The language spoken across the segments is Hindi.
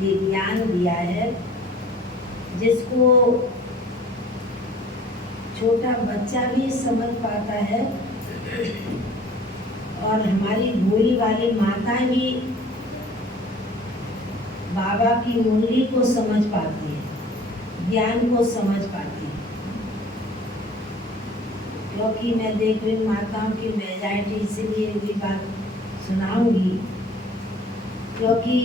ये ज्ञान दिया है जिसको छोटा बच्चा भी समझ पाता है और हमारी भोली वाली माता भी बाबा की मुरली को समझ पाती है, ज्ञान को समझ पाती है। क्योंकि मैं देख रही माताओं की मेजॉरिटी, इसलिए भी बात सुनाऊंगी, क्योंकि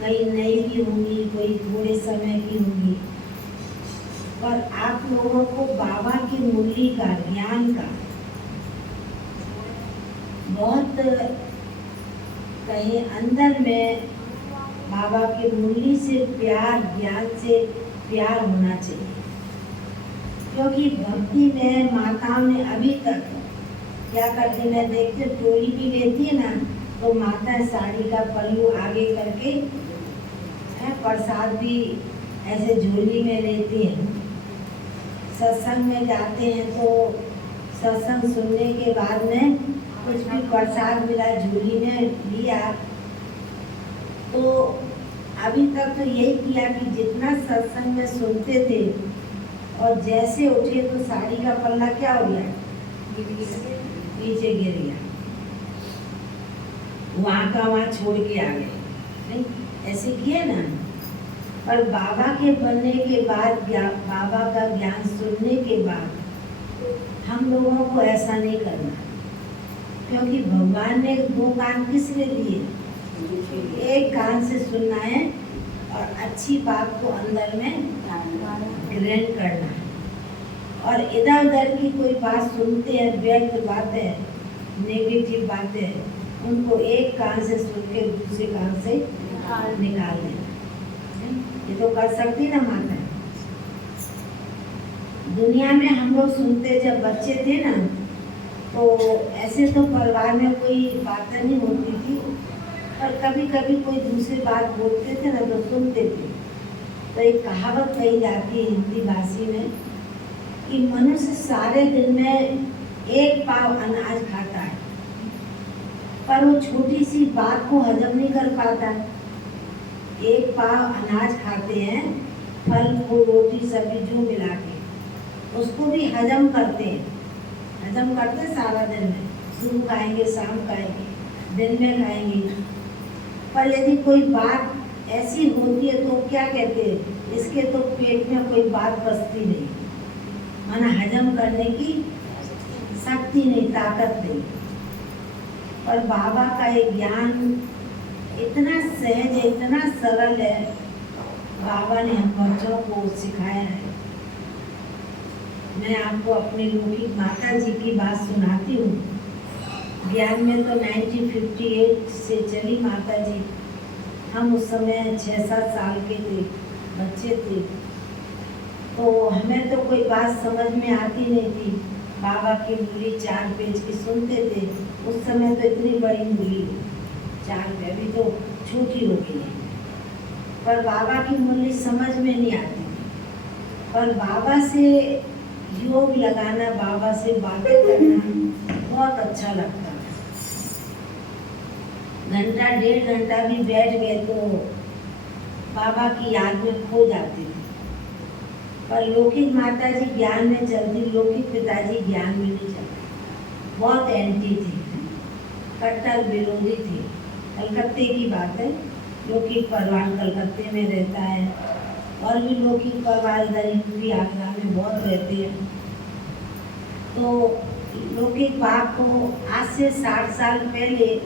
कई नई भी होंगी, कोई थोड़े समय की होंगी, पर आप लोगों को बाबा की मुरली का, ज्ञान का बहुत कहीं अंदर में बाबा की मुरली से प्यार, ज्ञान से प्यार होना चाहिए। क्योंकि भक्ति में माताओं ने अभी तक क्या करती, मैं देखती टोली भी लेती है ना, तो माता साड़ी का पल्लू आगे करके प्रसाद भी ऐसे झोली में लेती हैं। सत्संग में जाते हैं तो सत्संग सुनने के बाद में कुछ भी प्रसाद मिला झोली में लिया, तो अभी तक तो यही किया कि जितना सत्संग में सुनते थे और जैसे उठे तो साड़ी का पल्ला क्या हो गया, नीचे गिर गया, वहाँ का वहाँ छोड़ के आ गए। नहीं ऐसे किए ना। पर बाबा के बनने के बाद, बाबा का ज्ञान सुनने के बाद हम लोगों को ऐसा नहीं करना, क्योंकि भगवान ने दो कान किस लिए दिए, एक कान से सुनना है और अच्छी बात को अंदर में ग्रहण करना है, और इधर उधर की कोई बात सुनते हैं, व्यर्थ बातें, नेगेटिव बातें, उनको एक कान से सुन के दूसरे कान से निकाल देना। ये तो कर सकती ना माता। दुनिया में हम लोग सुनते, जब बच्चे थे ना, तो ऐसे तो परिवार में कोई बातें नहीं होती थी, पर कभी कभी कोई दूसरी बात बोलते थे ना तो सुनते थे। तो एक कहावत कही जाती है हिंदी भाषी में कि मनुष्य सारे दिन में एक पाव अनाज खाता है, पर वो छोटी सी बात को हजम नहीं कर पाता। एक पाव अनाज खाते हैं, फल फूल रोटी सब्जी जो मिला के, उसको भी हजम करते हैं, हजम करते सारा दिन में, सुबह खाएंगे, शाम खाएंगे, दिन में खाएंगे। पर यदि कोई बात ऐसी होती है तो क्या कहते हैं, इसके तो पेट में कोई बात बसती नहीं, माना हजम करने की शक्ति नहीं, ताकत नहीं। पर बाबा का ये ज्ञान इतना सहज है, इतना सरल है, बाबा ने हम बच्चों को सिखाया है। मैं आपको अपनी लौकिक माता जी की बात सुनाती हूँ। ज्ञान में तो 1958 से चली माता जी। हम उस समय 6-7 साल के थे, बच्चे थे, तो हमें तो कोई बात समझ में आती नहीं थी। बाबा की मुरली 4 पेज की सुनते थे। उस समय तो इतनी बड़ी मुरली 4 पे, अभी तो छोटी हो गई है, पर बाबा की मुरली समझ में नहीं आती। पर बाबा से योग लगाना, बाबा से बातें करना बहुत अच्छा लगता है। घंटा 1.5 घंटा भी बैठ गए तो बाबा की याद में खो जाती थी। पर लौकिक माता जी ज्ञान में चलती, लौकिक पिताजी ज्ञान में नहीं चलते। बहुत एंटी थी, कट्टर विरोधी थी। कलकत्ते की बात है, लौकिक परिवार कलकत्ते में रहता है, और भी लौकिक परिवार इधर यूपी आगरा में बहुत रहते हैं। तो लौकिक बाप को आज से 60 साल पहले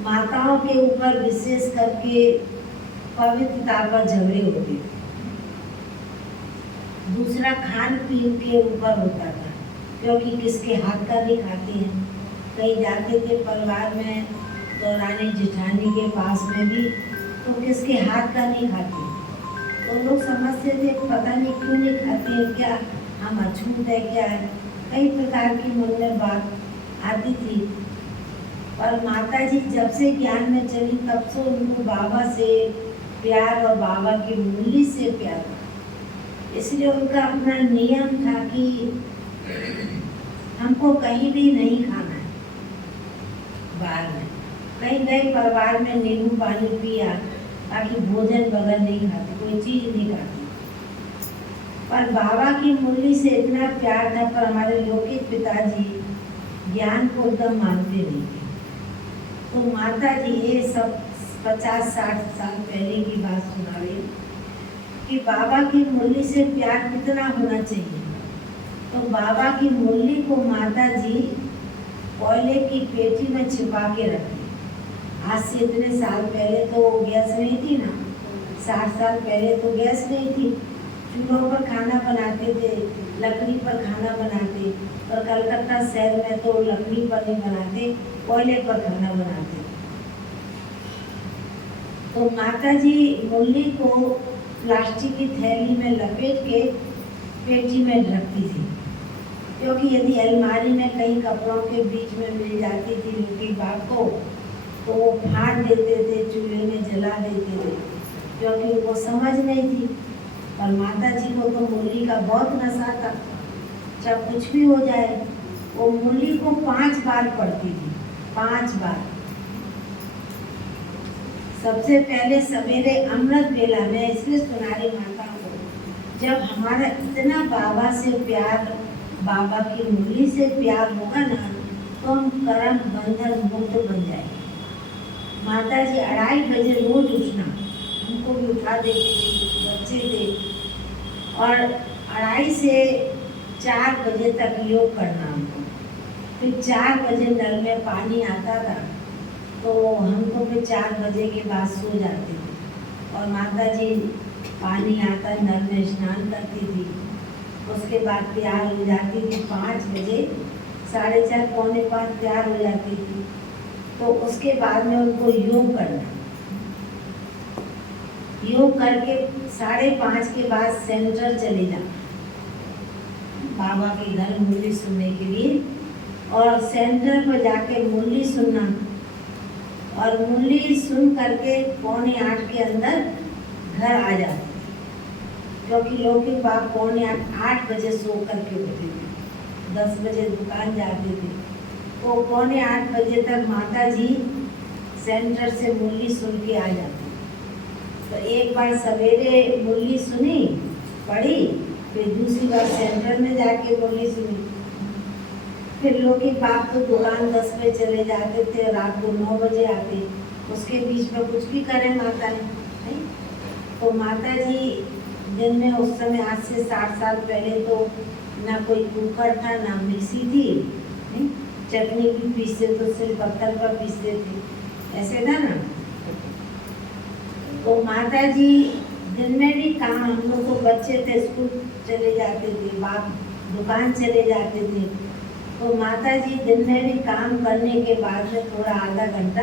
माताओं के ऊपर विशेष करके पवित्रता पर झगड़े होते थे। दूसरा खान पीन के ऊपर होता था, क्योंकि किसके हाथ का नहीं खाती हैं। कहीं जाते थे परिवार में, दौरानी जेठानी के पास में भी, तो किसके हाथ का नहीं खाती। तो लोग समझते थे पता नहीं क्यों नहीं खाते हैं, क्या हम अछूत है क्या है, कई प्रकार की मन में बात आती थी। पर माता जी जब से ज्ञान में चली, तब से उनको बाबा से प्यार और बाबा की मुरली से प्यार, इसलिए उनका अपना नियम था कि हमको कहीं भी नहीं खाना है। बाहर में कहीं गए, परिवार में नींबू पानी पिया, बाकी भोजन बगैर नहीं खाती, कोई चीज नहीं खाती। पर बाबा की मुरली से इतना प्यार था, पर हमारे लौकिक पिताजी ज्ञान को एकदम मानते नहीं थे। तो माता जी ये सब 50-60 साल पहले की बात सुना रही कि बाबा की मुरली से प्यार कितना होना चाहिए। तो बाबा की मुरली को माता जी कोयले की पेटी में छिपा के रखी। आज से इतने साल पहले तो गैस नहीं थी ना, 60 साल पहले तो गैस नहीं थी, चूल्हों पर खाना बनाते थे, लकड़ी पर खाना बनाते। और कलकत्ता शहर में तो लकड़ी पर नहीं बनाते, कोयले पर खाना बनाते। तो माता जी मुरली को प्लास्टिक की थैली में लपेट के पेटी में रखती थी, क्योंकि यदि अलमारी में कई कपड़ों के बीच में मिल जाती थी लौकी बाप को, तो वो फाड़ देते थे, चूल्हे में जला देते थे, क्योंकि उनको समझ नहीं थी। और माता जी को तो मुरली का बहुत नशा था, जब कुछ भी हो जाए वो मुरली को 5 बार पढ़ती थी, 5 बार। सबसे पहले सवेरे अमृत वेला में, इसलिए सुना रही माता को, जब हमारा इतना बाबा से प्यार, बाबा की मुरली से प्यार होगा ना, तो हम कर्म बंधन मुक्त बन जाएंगे। माता जी 2:30 बजे रोज उठना, हमको भी उठा देती थी, बच्चे थे, और 2:30 से 4 बजे तक योग करना हमको। फिर 4 बजे नल में पानी आता था, तो हम तो फिर 4 बजे के बाद सो जाते थे। और माता जी पानी आता नल में स्नान करती थी, उसके बाद तैयार हो जाती थी 5 बजे, 4:30 पौने 5 तैयार हो जाती थी। तो उसके बाद में उनको योग करना, योग करके 5:30 के बाद सेंटर चले जाना बाबा के घर मुरली सुनने के लिए। और सेंटर पर जाके मुरली सुनना, और मुरली सुन करके 7:45 के अंदर घर आ जाते, क्योंकि लौकिक बाप 7:45 बजे सो करके उठते थे, 10 बजे दुकान जाते थे। तो 7:45 बजे तक माता जी सेंटर से मुरली सुन के आ जाती। तो एक बार सवेरे मुरली सुनी, पढ़ी, फिर दूसरी बार सेंटर में जाके मुरली सुनी। फिर लौकिक बाप तो दुकान 10 बजे चले जाते थे, रात को 9 बजे आते। उसके बीच में कुछ भी करें माता नहीं। तो माता जी दिन में उस समय, आज से 60 साल पहले तो ना कोई कुकर था, ना मिक्सी थी, नहीं? चटनी भी पीसते तो सिर्फ पत्थर पर पीसते थे, ऐसे था ना। तो माता जी दिन में भी काम, हम लोग तो बच्चे थे, स्कूल चले जाते थे, बाप दुकान चले जाते थे। तो माता जी दिन में भी काम करने के बाद में थोड़ा आधा घंटा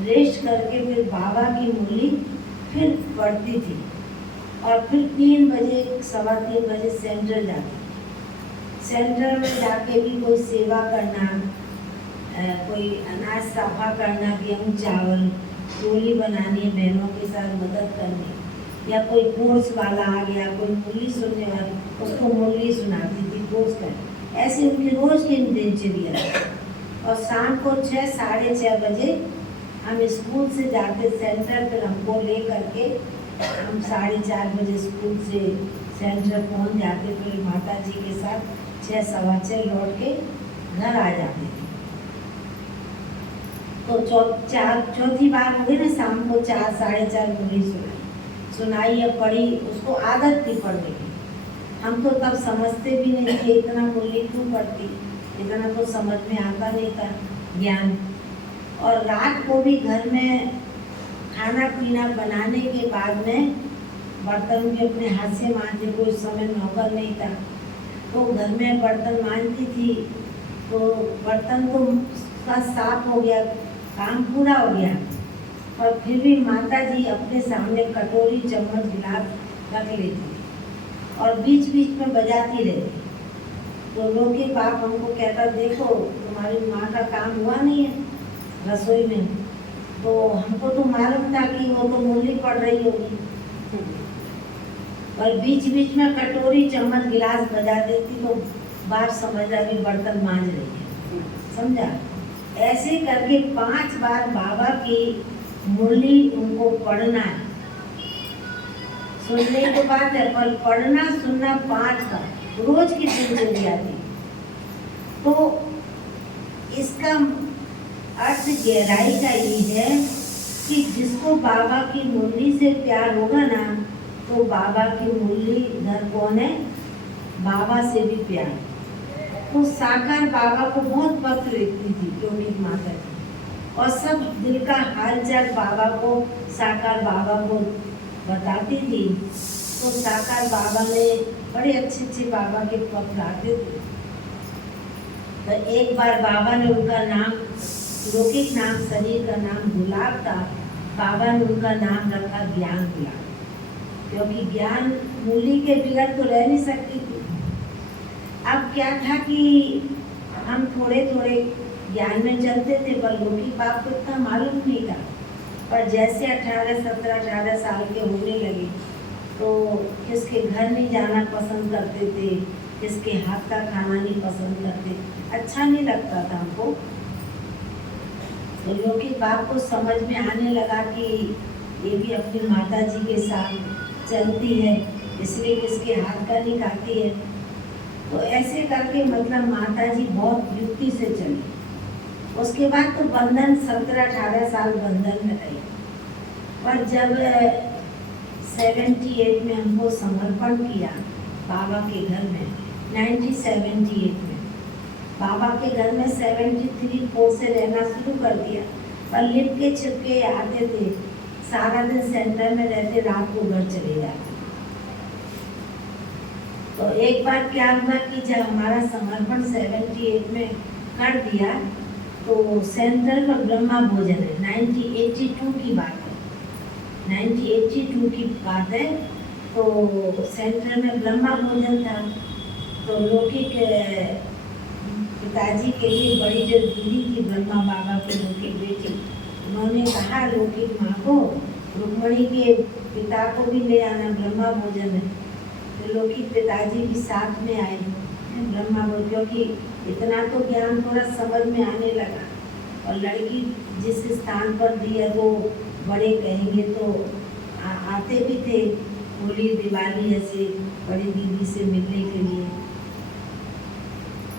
रेस्ट करके फिर बाबा की मुरली फिर पढ़ती थी। और फिर 3 बजे, 3:15 बजे सेंटर जाती। सेंटर में जाके भी कोई सेवा करना, कोई अनाज साफा करना, गेहूँ चावल, टोली बनानी, बहनों के साथ मदद करनी, या कोई कोर्स वाला आ गया, कोई मुरली सुनने वाला, उसको मुरली सुनाती थी, कोर्स कर। ऐसे उनकी रोज की दिनचर्या। और शाम को 6, 6:30 बजे हम स्कूल से जाते सेंटर, फिर हमको ले करके हम 4:30 बजे स्कूल से सेंटर पहुंच जाते। फिर माता जी के साथ 6, 6:15 लौट के घर आ जाते थे। तो चौथी बार हो गई ना, शाम को 4, 4:30 मुरली सुनाई या पढ़ी, उसको आदत थी पढ़ने की। हम तो तब समझते भी नहीं थे इतना मुरली क्यों पढ़ती, इतना तो समझ में आता नहीं था ज्ञान। और रात को भी घर में खाना पीना बनाने के बाद में बर्तन भी अपने हाथ से मांजते, कोई समय नौकर नहीं था, तो घर में बर्तन मांजती थी। तो बर्तन तो साफ हो गया, काम पूरा हो गया, और फिर भी माता जी अपने सामने कटोरी, चम्मच, गिलास रख लेती थी और बीच बीच में बजाती रहती। तो लोग के बाप हमको कहता, देखो तुम्हारी माँ का काम हुआ नहीं है रसोई में। तो हमको तो मालूम था कि वो तो मुरली पढ़ रही होगी, और बीच बीच में कटोरी, चम्मच, गिलास बजा देती, तो बाप समझा भी बर्तन मांज रही है, समझा। ऐसे करके 5 बार बाबा की मुरली उनको पढ़ना है। सुनने की बात है, पर पढ़ना सुनना 5 का रोज की दिनचर्या थी। तो इसका अर्थ गहराई का ये है कि जिसको बाबा की मुरली से प्यार होगा ना, तो बाबा की मुरली घर कौन है? बाबा से भी प्यार। तो साकार बाबा को बहुत पत्र लिखती थी योगिक माता जी, और सब दिल का हालचाल बाबा को, साकार बाबा को बताती थी। तो साकार बाबा ने बड़े अच्छे अच्छे बाबा के पत्र आते थे। तो एक बार बाबा ने उनका नाम, लौकिक नाम शरीर का नाम गुलाब था, बाबा ने उनका नाम रखा ज्ञान गुलाब, क्योंकि ज्ञान मूली के बिगड़ तो रह नहीं सकती थी। अब क्या था कि हम थोड़े थोड़े ज्ञान में चलते थे, पर लौकिक बाप को इतना मालूम नहीं था। पर जैसे 18 साल के होने लगे तो किसके घर नहीं जाना पसंद करते थे, किसके हाथ का खाना नहीं पसंद करते, अच्छा नहीं लगता था हमको। तो लौकिक बाप को समझ में आने लगा कि ये भी अपनी माता जी के साथ चलती है, इसलिए किसके हाथ का नहीं खाती है। तो ऐसे करके मतलब माता जी बहुत युक्ति से चली। उसके बाद तो बंधन 17-18 साल बंधन में रही। पर जब 78 में हमको समर्पण किया बाबा के घर में, 1978 में बाबा के घर में 73-4 से रहना शुरू कर दिया। पर लिप के छिपके आते थे, सारा दिन सेंटर में रहते, रात को घर चले जाते। तो एक बार क्या हुआ कि जब हमारा समर्पण 78 में कर दिया, तो सेंट्रल में ब्रह्मा भोजन है, 1982 की बात है, 1982 की बात है। तो सेंट्रल में ब्रह्मा भोजन था। तो लौकिक पिताजी के लिए बड़ी जो दीदी थी ब्रह्मा बाबा की लौकिक बेटी, उन्होंने कहा लौकिक माँ को, रुक्मणी के पिता को भी ले आना, ब्रह्मा भोजन है। तो लौकिक पिताजी भी साथ में आए ब्रह्मा भोजन, क्योंकि इतना तो ज्ञान थोड़ा समझ में आने लगा। और लड़की जिस स्थान पर दी है वो बड़े कहेंगे तो आते भी थे, होली दिवाली ऐसे बड़ी दीदी से मिलने के लिए।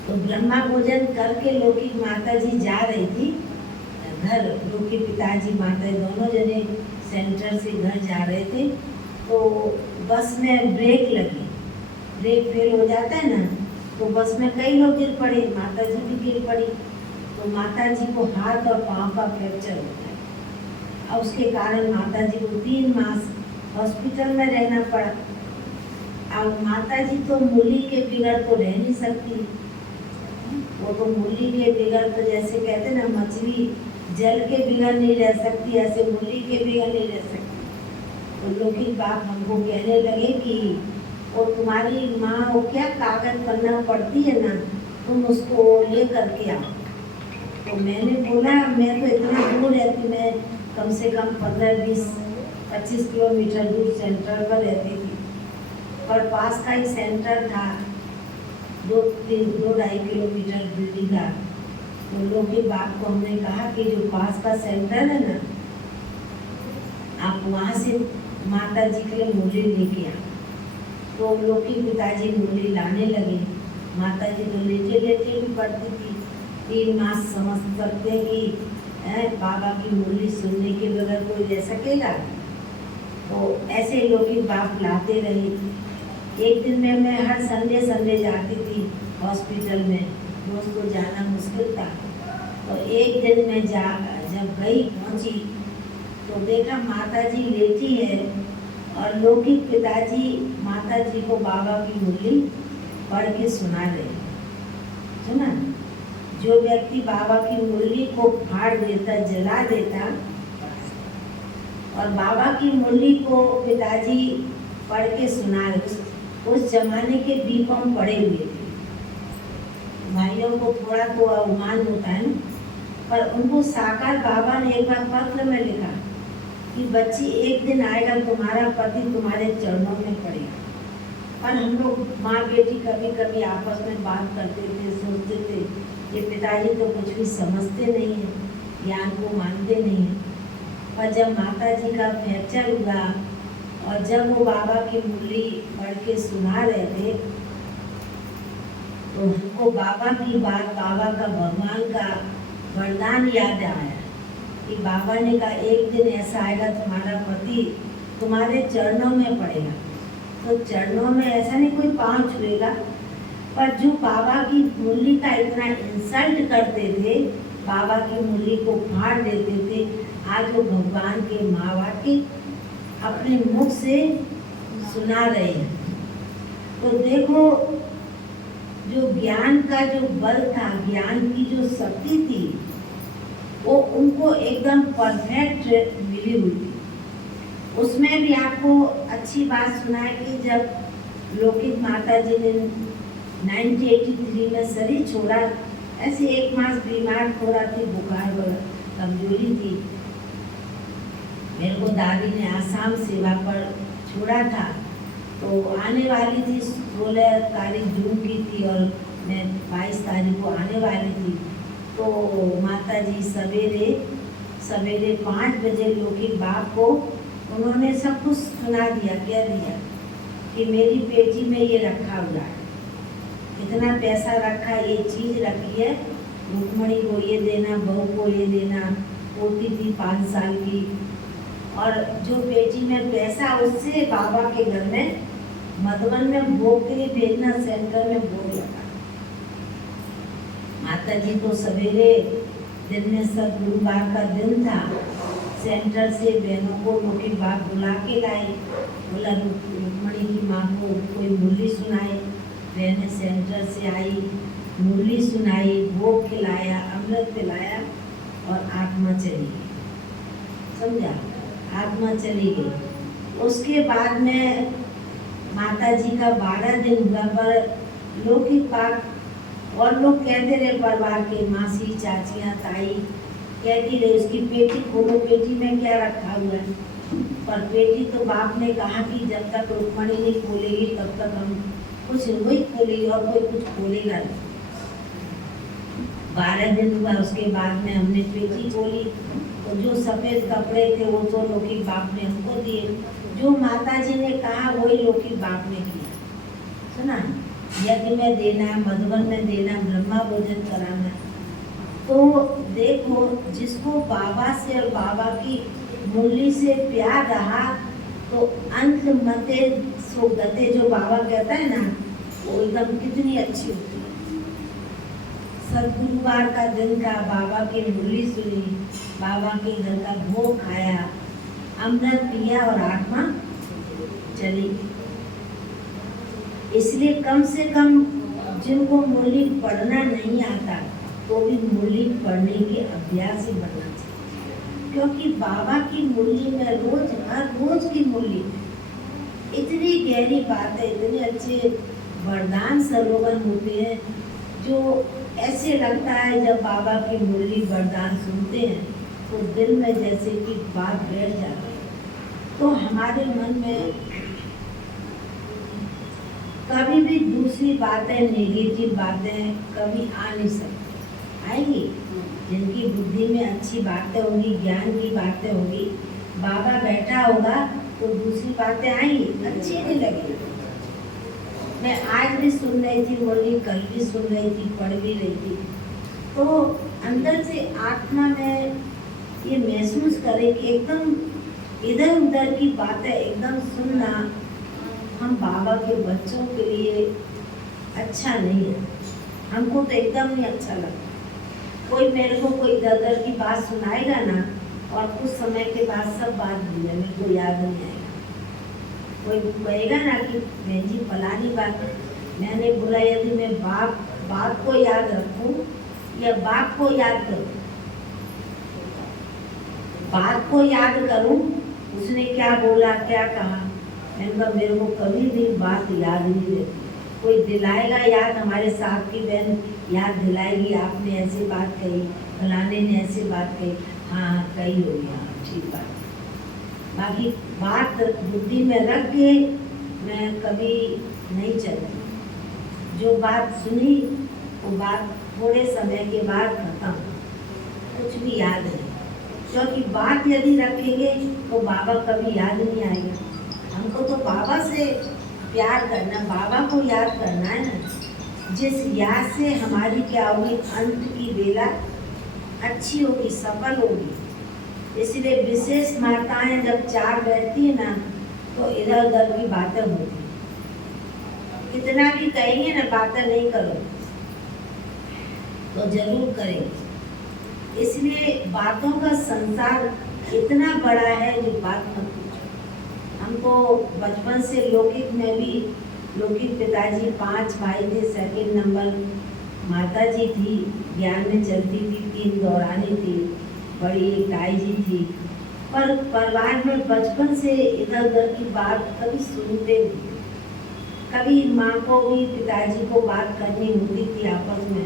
तो ब्रह्मा भोजन करके लौकिक माता जी जा रही थी घर, लौकिक पिताजी माता दोनों जने सेंटर से घर जा रहे थे। तो बस में ब्रेक लगी, ब्रेक फेल हो जाता है ना, तो बस में कई लोग गिर पड़े, माता जी भी गिर पड़ी। तो माता जी को हाथ और पाँव का फ्रैक्चर हो गया, और उसके कारण माता जी को 3 मास हॉस्पिटल में रहना पड़ा। अब माता जी तो मूली के बिगड़ तो रह नहीं सकती, वो तो मूली के बिगड़ तो जैसे कहते ना मछली जल के बिगड़ नहीं रह सकती, ऐसे मूली के बिगड़ नहीं रह सकती। तो लौकिक बाप हमको कहने लगे कि वो तुम्हारी माँ को क्या कागज करना पड़ती है ना, तुम उसको ले करके आओ। तो मैंने बोला मैं तो इतना दूर रहती, मैं कम से कम 15-20-25 किलोमीटर दूर सेंटर पर रहती थी, पर पास का ही सेंटर था, 2-2.5 किलोमीटर दूरी का। तो लौकिक बाप को हमने कहा कि जो पास का सेंटर है ना, आप वहाँ से माता जी के लिए मूली लेके आ। तो लौकिक पिताजी मूली लाने लगे। माता जी तो लेटे लेटे भी पढ़ती थी, 3 मास समझ सकते कि बाबा की मूली सुनने के बगैर कोई रह सकेगा। तो ऐसे लौकिक बाप लाते रहे। एक दिन में मैं हर संडे जाती थी हॉस्पिटल में, रोज को जाना मुश्किल था। तो एक दिन मैं जब गई पहुंची तो देखा माता जी लेटी है और लौकिक पिताजी माता जी को बाबा की मूली पढ़ के सुना रहे। सुना, जो व्यक्ति बाबा की मुरली को फाड़ देता, जला देता, और बाबा की मुरली को पिताजी पढ़ के सुना रहे, उस जमाने के दीपम पड़े हुए थे। भाइयों को थोड़ा तो अवमान होता है ना, पर उनको साकार बाबा ने एक बार पत्र में लिखा कि बच्ची एक दिन आएगा तुम्हारा पति तुम्हारे चरणों में पड़ेगा। पर हम लोग माँ बेटी कभी कभी आपस में बात करते थे, सोचते थे ये पिताजी तो कुछ भी समझते नहीं है, ज्ञान को मानते नहीं है। पर जब माता जी का फ्रैक्चर हुआ और जब वो बाबा की मुरली पढ़ के सुना रहे थे, तो हमको बाबा की बात, बाबा का, भगवान का वरदान याद आया कि बाबा ने कहा एक दिन ऐसा आएगा तुम्हारा पति तुम्हारे चरणों में पड़ेगा। तो चरणों में ऐसा नहीं कोई पाँव छुएगा, पर जो बाबा की मुरली का इतना इंसल्ट करते थे, बाबा की मुरली को फाड़ देते थे, आज वो भगवान के माँ बाटी अपने मुख से सुना रहे हैं। तो देखो जो ज्ञान का जो बल था, ज्ञान की जो शक्ति थी, वो उनको एकदम परफेक्ट मिली हुई थी। उसमें भी आपको अच्छी बात सुनाए कि जब लौकिक माता जी ने 1983 में शरीर छोड़ा, ऐसे 1 मास बीमार हो रहा थी, बुखार कमजोरी थी। मेरे को दादी ने आसाम सेवा पर छोड़ा था, तो आने वाली थी 16 तारीख जून की थी और मैं 22 तारीख को आने वाली थी। तो माता जी सवेरे 5 बजे लौकिक बाप को उन्होंने सब कुछ सुना दिया, कह दिया कि मेरी पेटी में ये रखा हुआ है, इतना पैसा रखा, ये चीज़ रखी है, रुक्मणी को ये देना, बहू को ये देना, पोती थी 5 साल की, और जो पेटी में पैसा उससे बाबा के घर में मधुबन में भोग के लिए भेजना, सेंटर में भोग लगा। माता जी तो सवेरे दिन में सब गुरुवार का दिन था, सेंटर से बहनों को लौकिक बाप बुला के लाए, बोला रुक्मणी की माँ को कोई मुरली सुनाए। बहनें सेंटर से आई, मुरली सुनाई, भोग खिलाया, अमृत पिलाया और आत्मा चली गई। समझा, आत्मा चली गई। उसके बाद में माता जी का 12 दिन हुआ, पर लौकिक बाप और लोग कहते रहे, परिवार के मासी, चाचियाँ, ताई कहती रही उसकी पेटी खोलो, पेटी में क्या रखा हुआ है। पर पेटी तो बाप ने कहा कि जब तक रुक्मणी नहीं खोलेगी तब तक हम कुछ वही खोलेगी और कोई कुछ खोलेगा नहीं। 12 दिन हुआ, उसके बाद में हमने पेटी खोली, तो जो सफ़ेद कपड़े थे वो तो लौकिक बाप ने हमको दिए, जो माता जी ने कहा वही लौकिक बाप ने किया। सुना, यज्ञ में देना, मधुबन में देना, ब्रह्मा भोजन कराना। तो देखो, जिसको बाबा से और बाबा की मुरली से प्यार रहा, तो अंत मते सो गते, जो बाबा कहता है ना, वो एकदम कितनी अच्छी होती है। सदगुरुवार का दिन था, बाबा की मुरली सुनी, बाबा के घर का भोग खाया, अमृत पिया और आत्मा चली। इसलिए कम से कम जिनको मुरली पढ़ना नहीं आता, तो भी मुरली पढ़ने के अभ्यास ही बनना चाहिए, क्योंकि बाबा की मुरली में रोज, हर रोज की मुरली इतनी गहरी बात है, इतने अच्छे वरदान सरोवर होते हैं, जो ऐसे लगता है जब बाबा की मुरली वरदान सुनते हैं तो दिल में जैसे कि बात बैठ जाती है। तो हमारे मन में कभी भी दूसरी बातें, नेगेटिव बातें कभी आ नहीं सकती। आएंगी जिनकी बुद्धि में अच्छी बातें होंगी, ज्ञान की बातें होंगी, बाबा बैठा होगा तो दूसरी बातें आएंगी, अच्छी नहीं लगेगी। मैं आज भी सुन रही थी मुरली, कल भी सुन रही थी, पढ़ भी रही थी, तो अंदर से आत्मा में ये महसूस करे कि एकदम इधर उधर की बातें एकदम सुनना हम बाबा के बच्चों के लिए अच्छा नहीं है। हमको तो एकदम नहीं अच्छा लगता। कोई मेरे को कोई इधर की बात सुनाएगा ना, और कुछ समय के बाद सब बात भूल जाए, मेरे को याद नहीं आएगा। कोई कहेगा ना कि बहन जी फलानी बात मैंने बोला, यदि मैं बाप को याद रखूं या बाप को याद करूं, बात को याद करूं, उसने क्या बोला, क्या कहा, मैंने कहा मेरे को कभी भी बात याद नहीं रहती। कोई दिलाएगा याद, हमारे साथ की बहन याद दिलाएगी, आपने ऐसी बात कही, फलाने ने ऐसी बात कही, हाँ कही होगी, हाँ ठीक बात। बाकी बात बुद्धि में रख के मैं कभी नहीं चलती। जो बात सुनी वो बात थोड़े समय के बाद खत्म, कुछ भी याद नहीं। क्योंकि बात यदि रखेंगे तो बाबा कभी याद नहीं आएगा। हमको तो बाबा से प्यार करना, बाबा को याद करना है ना। जिस याद से हमारी क्या होगी, अंत की बेला अच्छी होगी, सफल होगी। इसलिए विशेष माताएं जब चार बैठती है ना तो इधर उधर की बातें होती, कितना भी कहेंगे ना बातें नहीं करो तो जरूर करेंगे। इसलिए बातों का संसार इतना बड़ा है जो बात मत पूछो। हमको बचपन से लौकिक में भी, लौकिक पिताजी 5 भाई थे, सेकंड नंबर माता जी थी, ज्ञान में चलती थी, 3 दौरानी थी, बड़ी एक ताई जी थी। पर परिवार में बचपन से इधर उधर की बात कभी सुनते नहीं। कभी माँ को भी पिताजी को बात करनी होती थी आपस में,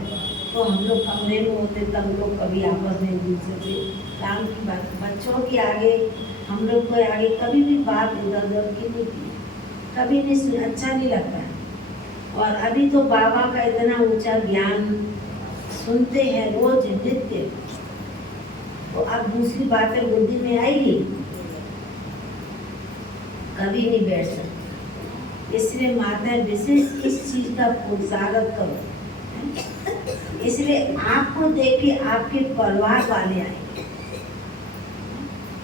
तो हम लोग कमरे में होते तब लोग कभी आपस में एक दूसरे से काम की बात, बच्चों के आगे, हम लोग को आगे कभी भी बात इधर उधर की नहीं की, कभी नहीं, अच्छा नहीं लगता। और अभी तो बाबा का इतना ऊंचा ज्ञान सुनते हैं रोज नित्य, तो अब दूसरी बातें बुद्धि में आएगी, कभी नहीं बैठ सकते। इसलिए माता विशेष इस चीज का प्रोत्साहन करो। इसलिए आपको देख के आपके परिवार वाले आएंगे।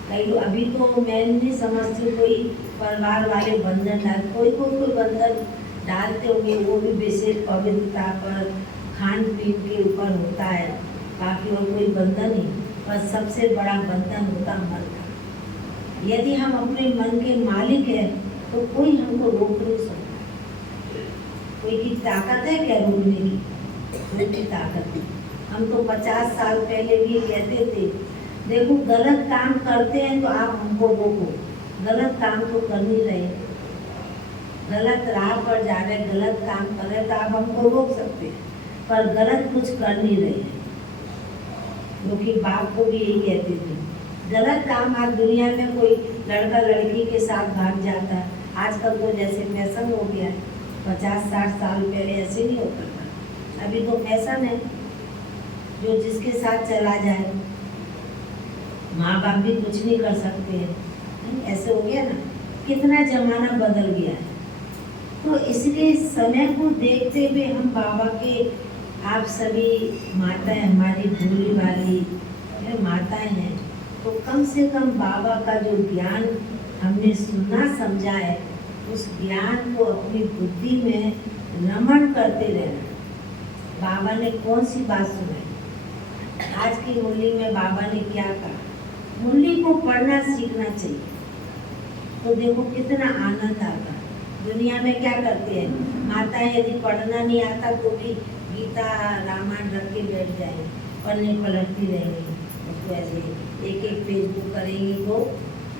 कई लोग अभी तो मैं नहीं समझती कोई परिवार वाले बंधन डाल, कोई बंधन डालते होंगे, वो भी विशेष पवित्रता पर, खान पीन के ऊपर होता है, बाकी और कोई बंधन नहीं। पर सबसे बड़ा बंधन होता मन का। यदि हम अपने मन के मालिक हैं तो कोई हमको रोक नहीं सकता। कोई की ताकत है क्या रोकने की? कोई की ताकत नहीं। हम तो 50 साल पहले भी कहते थे, देखो गलत काम करते हैं तो आप हमको रोको, गलत काम तो कर नहीं रहे, गलत राह पर जा रहे, गलत काम कर रहे तो आप हमको रोक सकते हैं, पर गलत कुछ कर नहीं रहे हैं। क्योंकि बाप को भी यही कहते थे, गलत काम आज दुनिया में कोई लड़का लड़की के साथ भाग जाता है, आजकल तो जैसे फैशन हो गया है, 50-60 साल पहले ऐसे नहीं होता था। अभी तो फैशन है, जो जिसके साथ चला जाए, माँ बाप भी कुछ नहीं कर सकते हैं, ऐसे हो गया ना, कितना जमाना बदल गया है। तो इसलिए समय को देखते हुए हम बाबा के, आप सभी माताएं हमारी भोली वाली माताएं हैं, तो कम से कम बाबा का जो ज्ञान हमने सुना समझा है, उस ज्ञान को अपनी बुद्धि में रमण करते रहना। बाबा ने कौन सी बात सुनाई? आज की मुरली में बाबा ने क्या कहा? मुरली को पढ़ना सीखना चाहिए, तो देखो कितना आनंद आता। दुनिया में क्या करते हैं माताएं, यदि पढ़ना नहीं आता तो भी गीता रामायण रख के बैठ जाएंगे, पढ़ने पलटती रहेंगी, उसको ऐसे एक एक पेज को करेंगी। तो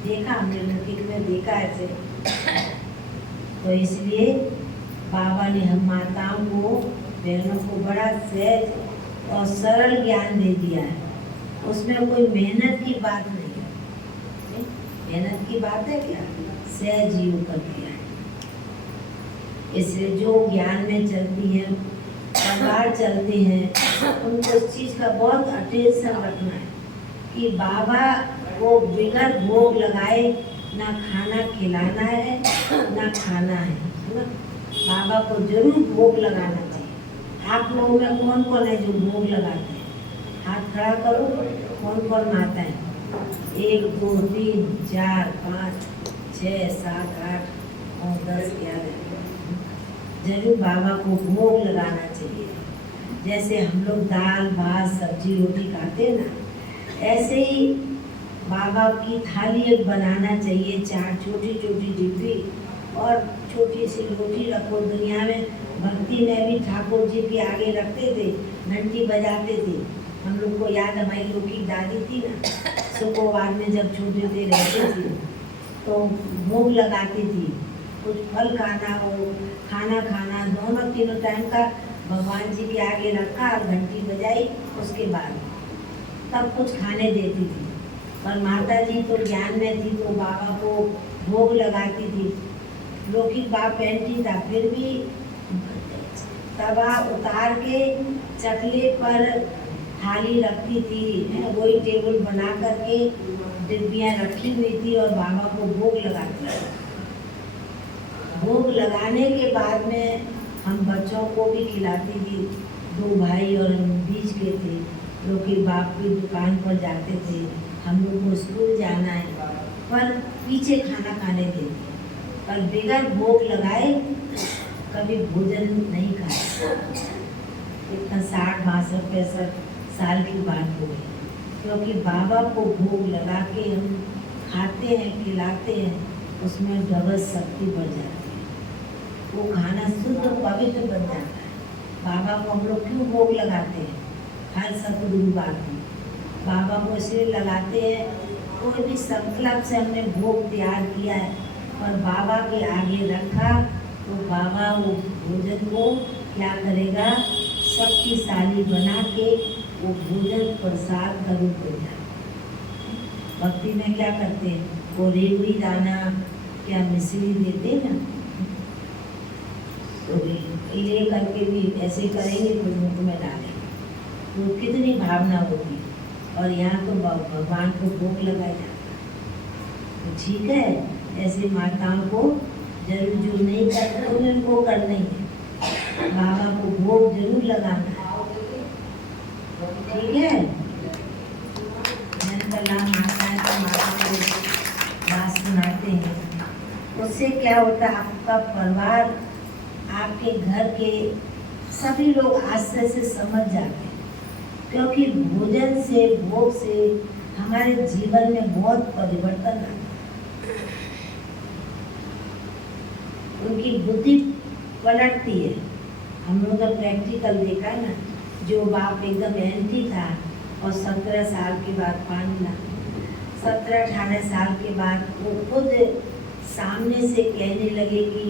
देखा हमने लौकिक में देखा ऐसे। तो इसलिए बाबा ने हम माताओं को, बहनों को बड़ा सहज और सरल ज्ञान दे दिया है। उसमें कोई मेहनत की बात नहीं है। मेहनत की बात है क्या? सहज योग कर दिया है। इसलिए जो ज्ञान में चलती है, परिवार चलते हैं, उनको इस चीज़ का बहुत अटेंशन रखना है कि बाबा को बिगर भोग लगाए ना खाना खिलाना है ना खाना है ना। बाबा को जरूर भोग लगाना चाहिए। आप लोगों में कौन कौन है जो भोग लगाते हैं? हाथ खड़ा करो, कौन कौन माता है? 1 2 3 4 5 6 7 8 9 10 11। जरूर बाबा को भोग लगाना चाहिए। जैसे हम लोग दाल भात सब्जी रोटी खाते हैं ना, ऐसे ही बाबा की थाली एक बनाना चाहिए, 4 छोटी छोटी डिब्बी और छोटी सी रोटी रखो। दुनिया में भक्ति में भी ठाकुर जी के आगे रखते थे, घंटी बजाते थे। हम लोग को याद, हमारी लोग की दादी थी ना, शुक्रवार में जब छोटे थे रहते थे तो भोग लगाती थी। कुछ फल खाना हो, खाना खाना, दोनों तीनों टाइम का भगवान जी के आगे रखा और घंटी बजाई, उसके बाद तब कुछ खाने देती थी। पर माता जी तो ज्ञान में थी तो बाबा को भोग लगाती थी। लौकिक बाप पहनती था, फिर भी तवा उतार के चकले पर थाली रखी थी, वही टेबल बना करके डिब्बियाँ रखी हुई थी और बाबा को भोग लगाती थी। भोग लगाने के बाद में हम बच्चों को भी खिलाती थी। 2 भाई और हम बीच के थे, जो कि बाप की दुकान पर जाते थे। हम लोग को स्कूल जाना है, पर पीछे खाना खाने देते, पर बगैर भोग लगाए कभी भोजन नहीं खाए। इतना 60, 62, 65 साल की बात हो गई, क्योंकि बाबा को भोग लगा के हम खाते हैं, खिलाते हैं, उसमें डबल शक्ति बढ़ जाती है। वो खाना शुद्ध पवित्र बन जाता है। बाबा को हम लोग क्यों भोग लगाते हैं? हर सतगुरुवार को बाबा को इसलिए लगाते हैं, कोई भी संकल्प से हमने भोग तैयार किया है और बाबा के आगे रखा, तो बाबा वो भोजन को क्या करेगा, शक्तिशाली बना के वो भोजन प्रसाद का रूप हो जाए। भक्ति में क्या करते हैं, वो रेवड़ी दाना क्या मिश्री देते ना, तो ले करके भी ऐसे करेंगे तो मुख में डालेंगे, तो कितनी भावना होगी। और यहाँ तो भगवान को भोग लगाया जाता है। तो ठीक है, ऐसे माताओं को जरूर, जो नहीं करते उनको करना ही है, बाबा को भोग जरूर लगाना है। ठीक है, नाम आता है तो माता को बात सुनाते हैं। उससे क्या होता है, आपका परिवार, आपके घर के सभी लोग आस्ते से समझ जाते हैं, क्योंकि भोजन से, भोग से हमारे जीवन में बहुत परिवर्तन आता है। उनकी बुद्धि पलटती है। हम लोग का प्रैक्टिकल देखा है ना, जो बाप एकदम एंटी था और 17 साल के बाद पानी ला, 17-18 साल के बाद वो खुद सामने से कहने लगे कि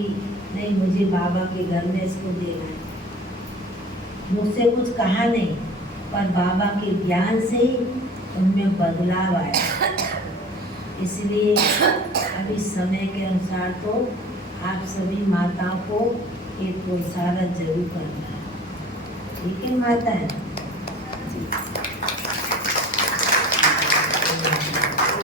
नहीं, मुझे बाबा के घर में इसको देना है। मुझसे कुछ कहा नहीं, पर बाबा के ज्ञान से ही उनमें बदलाव आया। इसलिए अभी समय के अनुसार तो आप सभी माताओं को एक इशारा जरूर करना है। ठीक है माता है।